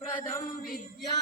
प्रदं विद्या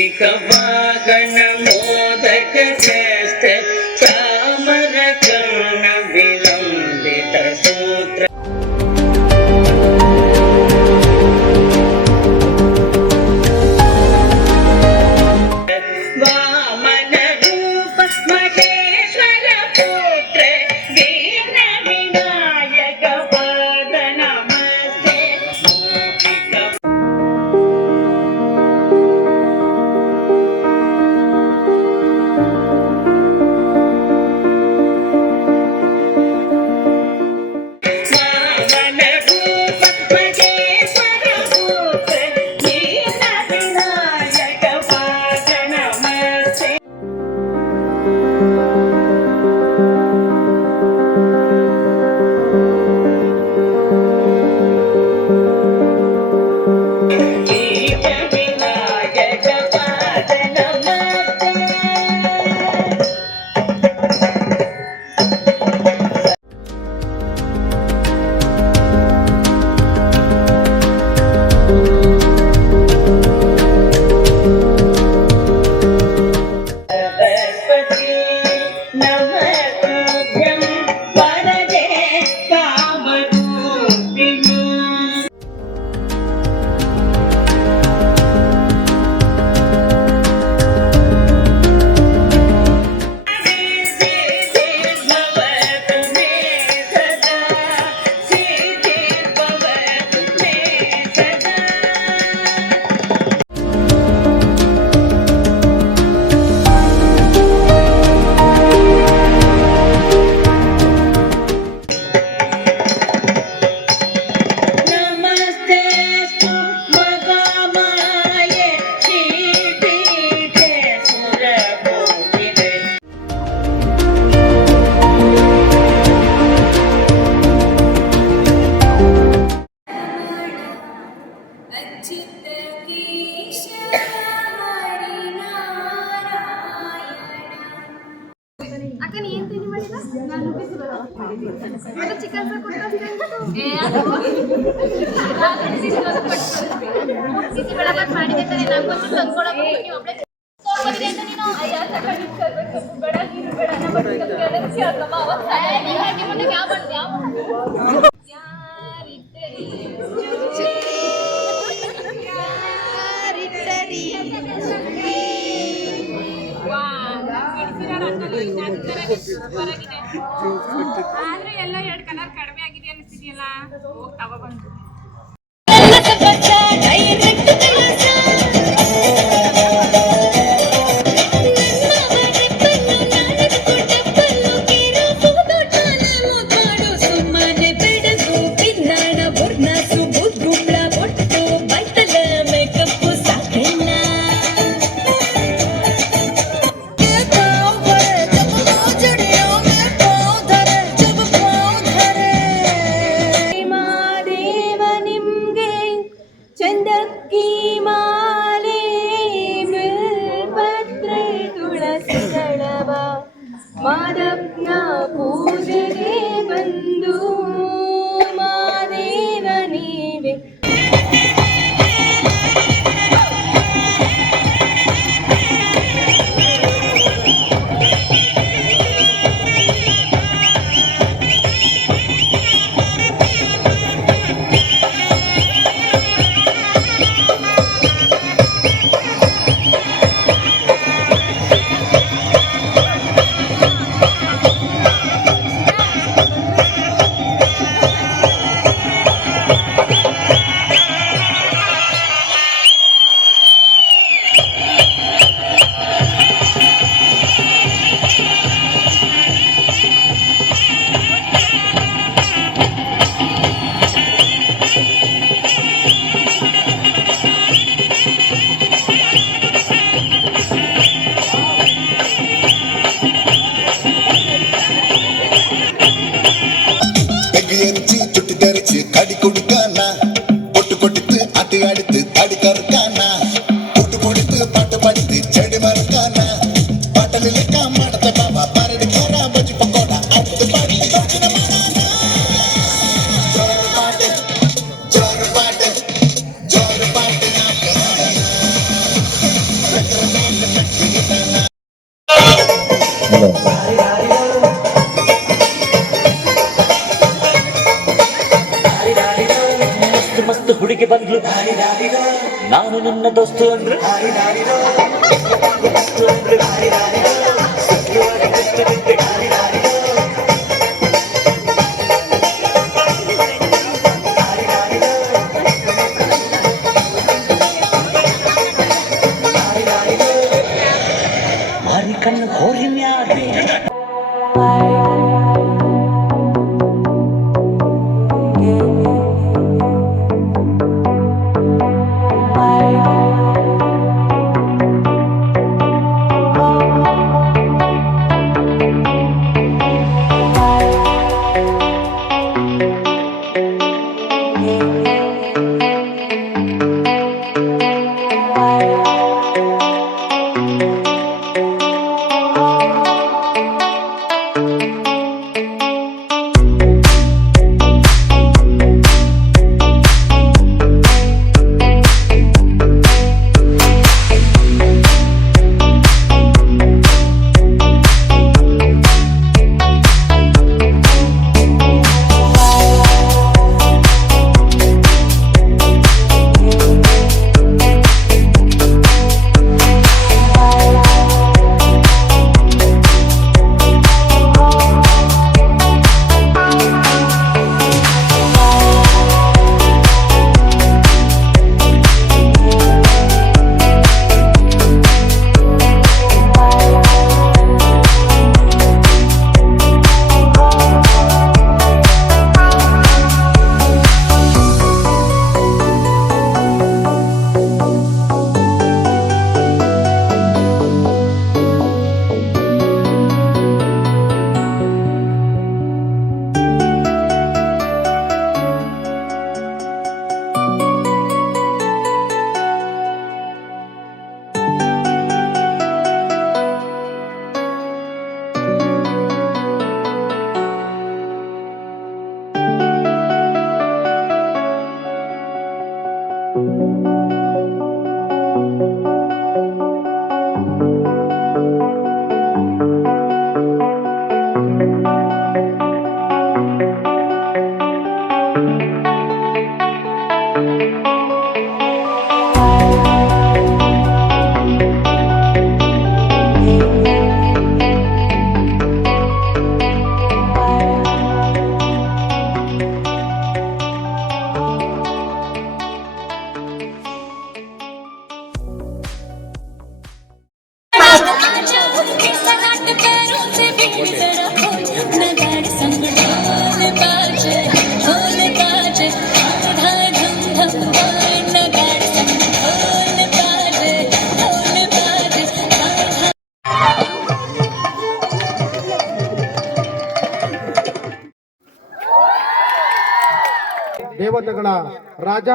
मूषिकवाहन मोदक चेष्ट चामर कर्ण विलंबित सूत्र वामन रूप महेश्वर पुत्र दीन विनायक पद नमस्ते ಅಕ್ಕ ಏನ್ ತಿಂಡಿ ಮಾಡಿದ? ನಾನು ಅದು ಚಿಕನ್ ಬಿಸಿ ಬೆಳಗ್ಗೆ ಮಾಡಿದೆ ತಾನೆ ನಂಗೊಂದು ತಂದ್ಕೊಳಕ್ಕೆ ನೀವು ಒಬ್ಬಳೆ ಹೋಗಿರಿ ಅಂತ ನೀನು ಅಯ್ಯ ತಗೊಂಡಿರ್ಬೇಕು ಬೇಡ ನೀರು ಬೇಡ ನಮ್ಮ ಕೇಳಕ್ಕೆ ಆಗಮ್ಮ ಅವತ್ತು ಹಾಗೆ ಮೊನ್ನೆ ಯಾವ ಯಾರಿಟ್ಟರಿ ಆದ್ರೆ ಎಲ್ಲ 2 ಕಲರ್ ಕಡಿಮೆ ಆಗಿದೆ ಅನಿಸ್ತಿದೆಯಲ್ಲ, ಹೋಗಿ ತಗೊಬಂದು ಚಂದಕ್ಕಿ ಮಾಲೆ ಬಿಲ್ಪತ್ರೆ ತುಳಸಿ ದಳವ ಮಾದಪ್ಪನ ಪೂಜೆಗೆ ಬಂದು ಮಾದೇವ ನೀವೆ கடி குடிக்கானா பொட்டு கொட்டித்து ஆட்டி அடித்து தாடி கருக்கானா பொட்டு கொடுத்து பாட்டு படித்து செடி மறுக்கானா பாட்டல் இலக்கா மாடத்த பாபா பாரடி காரா பஜ்ஜி பக்கோடா அடுத்து பாடி ஜோரு பாட்டு ஜோரு பாட்டு ஜோரு பாட்டு ಮಸ್ತ್ ಹುಡುಗಿ ಬಂದ್ಲು, ನಾನು ನಿನ್ನ ದೋಸ್ತು ಅಂದ್ರು. ಮಾರಿ ಕಣ್ಣು ಹೋರಿ ಮ್ಯಾಗೆ ದೇವತೆಗಳ ರಾಜ.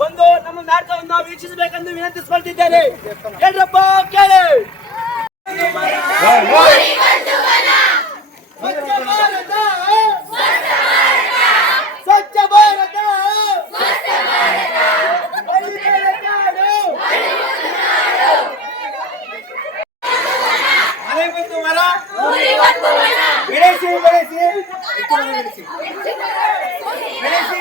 ಬಂದು ನಮ್ಮ ನಾಟಕವನ್ನು ವೀಕ್ಷಿಸಬೇಕೆಂದು ವಿನಂತಿಸಿಕೊಳ್ತಿದ್ದೇನೆ. ಹೇಳ್ರಪ್ಪ ಕೇಳಿ. ಸ್ವಚ್ಛ ಭಾರತ ಮನೆಗೊಂದು ಮರ ಬೆಳೆಸಿ ಬೆಳೆಸಿ ಬೆಳೆಸಿ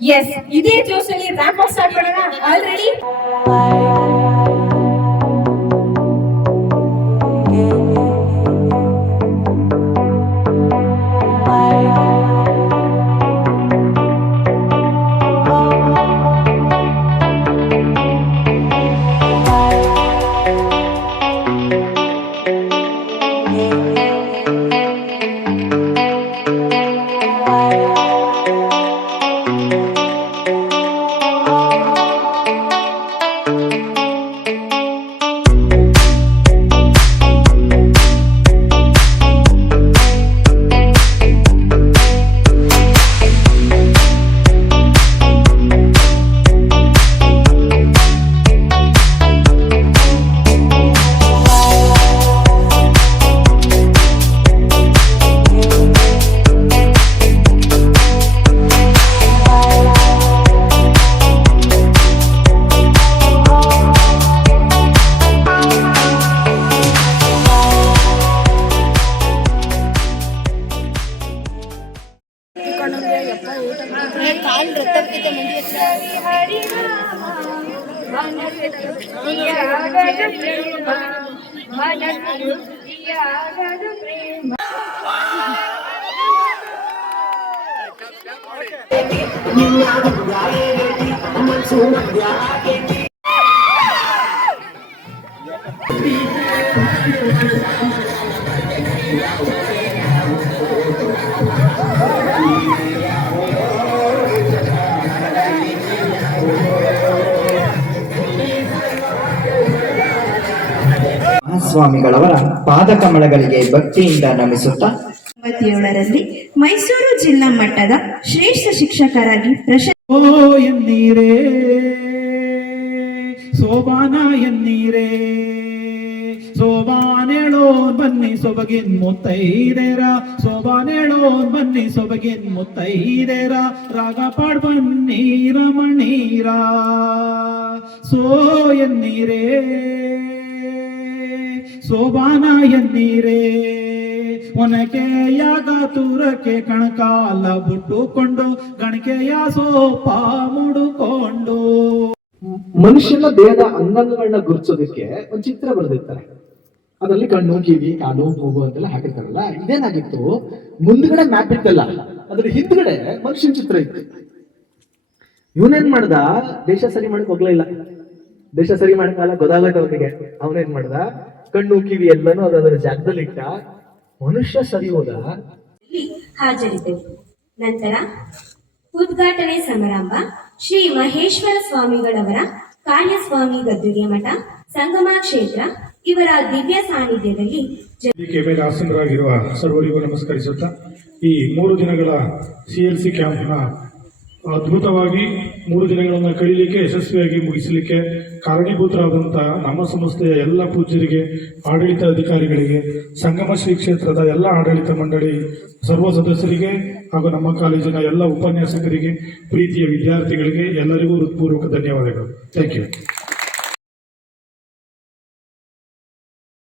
ಎಸ್, ಇದೇ ಜೋಶಲ್ಲಿ ರ್ಯಾಪ್ ಸ್ಟಾರ್ಟ್ ಮಾಡೋಣ. ಆಲ್ರೆಡಿ ಸ್ವಾಮಿಗಳವರ ಪಾದಕಮಲಗಳಿಗೆ ಭಕ್ತಿಯಿಂದ ನಮಿಸುತ್ತಾ 1997ರಲ್ಲಿ ಮೈಸೂರು ಜಿಲ್ಲಾ ಮಟ್ಟದ ಶ್ರೇಷ್ಠ ಶಿಕ್ಷಕರಾಗಿ ಓ ಎನ್ನೀರೇ ಸೋಬಾನ ಎನ್ನೀರೇ ಸೋಬಾನೇಳೋ ಬನ್ನಿ ಸೊಬಗಿನ್ ಮುತ್ತೈದೇರ ಸೋಬಾನೇಳೋ ಬನ್ನಿ ಸೊಬಗಿನ್ ಮುತ್ತೈದೇರ ರಾಗ ಪಾಡ್ ಬನ್ನಿ ರಮಣೀರ ಸೋ ಎನ್ನೀರೇ ಸೋಬಾನ ಎನ್ನೀರೇ ಒನಕೆಯಾಗ ತೂರಕ್ಕೆ ಕಣಕಾಲ ಬುಟ್ಟುಕೊಂಡು ಗಣಕೆಯ ಸೋಪ ಮುಡುಕೊಂಡು. ಮನುಷ್ಯನ ದೇಹದ ಅಂಗಾಂಗಗಳನ್ನ ಗುರುತಿಸೋದಕ್ಕೆ ಒಂದು ಚಿತ್ರ ಬರೆದಿರ್ತಾರೆ. ಅದರಲ್ಲಿ ಕಣ್ಣು, ಕಿವಿ, ಕಾಲು, ಮೂಗು ಅಂತೆಲ್ಲ ಹಾಕಿರ್ತಾರಲ್ಲ. ಇದೇನಾಗಿತ್ತು, ಮುಂದ್ಗಡೆ ಮ್ಯಾಪ್ ಇತ್ತಲ್ಲ, ಅದ್ರ ಹಿಂದ್ಗಡೆ ಮನುಷ್ಯನ ಚಿತ್ರ ಇತ್ತು. ಇವನೇನ್ ಮಾಡ್ದ, ದೇಶ ಸರಿ ಮಾಡಕ್ ಹೋಗ್ಲೇ ಇಲ್ಲ. ದೇಶ ಸರಿ ಮಾಡಕ್ಕಾಲ ಗೊತ್ತಾಗೋಯ್ತು ಅವನಿಗೆ. ಅವನೇನ್ ಮಾಡ್ದ, ಕಣ್ಣು ಕಿವಿ ಎಲ್ಲಾನು ಅದರ ಜಾಗದಲ್ಲಿ ಇಟ್ಟ. ಮನುಷ್ಯ ಸರಿ ಹೋದ. ಹಾಜರಿದ್ದೆವು. ನಂತರ ಉದ್ಘಾಟನೆ ಸಮಾರಂಭ ಶ್ರೀ ಮಹೇಶ್ವರ ಸ್ವಾಮಿಗಳವರ ಕಾರ್ಯಸ್ವಾಮಿ ಗದ್ದುಗೆ ಮಠ ಸಂಗಮ ಕ್ಷೇತ್ರ ಇವರ ದಿವ್ಯ ಸಾನ್ನಿಧ್ಯದಲ್ಲಿ ವೇದಿಕೆ ಮೇಲೆ ಆಸೀನರಾಗಿರುವ ಸರ್ವರಿಗೂ ನಮಸ್ಕರಿಸುತ್ತಾ ಈ 3 ದಿನಗಳ CLC ಕ್ಯಾಂಪ್ನ ಅದ್ಭುತವಾಗಿ 3 ದಿನಗಳನ್ನು ಕಳೀಲಿಕ್ಕೆ ಯಶಸ್ವಿಯಾಗಿ ಮುಗಿಸಲಿಕ್ಕೆ ಕಾರಣೀಭೂತರಾದಂಥ ನಮ್ಮ ಸಂಸ್ಥೆಯ ಎಲ್ಲ ಪೂಜ್ಯರಿಗೆ, ಆಡಳಿತ ಅಧಿಕಾರಿಗಳಿಗೆ, ಸಂಗಮ ಶ್ರೀ ಕ್ಷೇತ್ರದ ಎಲ್ಲ ಆಡಳಿತ ಮಂಡಳಿ ಸರ್ವ ಸದಸ್ಯರಿಗೆ ಹಾಗೂ ನಮ್ಮ ಕಾಲೇಜಿನ ಎಲ್ಲ ಉಪನ್ಯಾಸಕರಿಗೆ, ಪ್ರೀತಿಯ ವಿದ್ಯಾರ್ಥಿಗಳಿಗೆ ಎಲ್ಲರಿಗೂ ಹೃತ್ಪೂರ್ವಕ ಧನ್ಯವಾದಗಳು. Thank you.